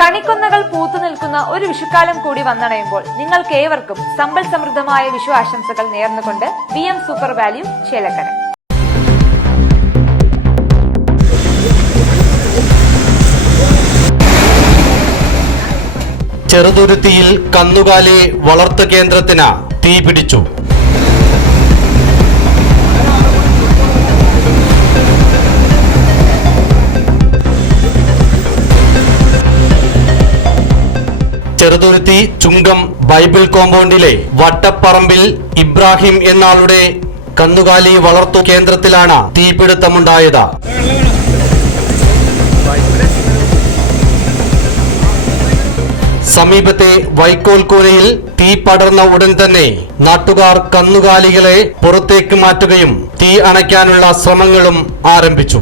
കണിക്കൊന്നകൾ പൂത്തുനിൽക്കുന്ന ഒരു വിഷുക്കാലം കൂടി വന്നണയുമ്പോൾ നിങ്ങൾക്ക് ഏവർക്കും സമ്പൽ സമൃദ്ധമായ വിഷു ആശംസകൾ നേർന്നുകൊണ്ട് VM സൂപ്പർ വാല്യൂ ചേലക്കര. ചെറുതുരുത്തിയിൽ കന്നുകാലി വളർത്തു കേന്ദ്രത്തിന് തീപിടിച്ചു. ചെറുതുരുത്തി ചുങ്കം ബൈബിൾ കോമ്പൗണ്ടിലെ വട്ടപ്പറമ്പിൽ ഇബ്രാഹിം എന്നാളുടെ കന്നുകാലി വളർത്തു കേന്ദ്രത്തിലാണ് തീപിടുത്തമുണ്ടായത്. സമീപത്തെ വൈക്കോൽക്കൂരയിൽ തീ പടർന്ന ഉടൻ തന്നെ നാട്ടുകാർ കന്നുകാലികളെ പുറത്തേക്ക് മാറ്റുകയും തീ അണയ്ക്കാനുള്ള ശ്രമങ്ങളും ആരംഭിച്ചു.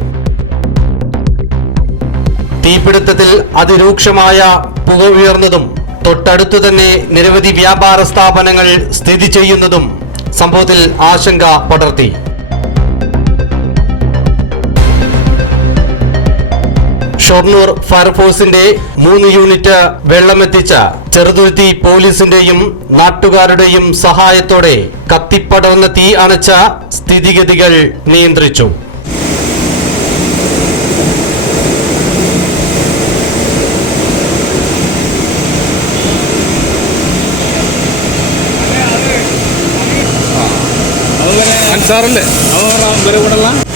തീപിടുത്തത്തിൽ അതിരൂക്ഷമായ പുക ഉയർന്നതും തൊട്ടടുത്തു തന്നെ നിരവധി വ്യാപാര സ്ഥാപനങ്ങൾ സ്ഥിതി ചെയ്യുന്നതും സംഭവത്തിൽ ആശങ്ക പടർത്തി. ഷൊർണൂർ ഫയർഫോഴ്സിന്റെ 3 യൂണിറ്റ് വെള്ളമെത്തിച്ച ചെറുതുരുത്തി പോലീസിന്റെയും നാട്ടുകാരുടെയും സഹായത്തോടെ കത്തിപ്പടർന്ന തീ അണച്ച സ്ഥിതിഗതികൾ നിയന്ത്രിച്ചു. സാറല്ലേ വില കൂടല്ല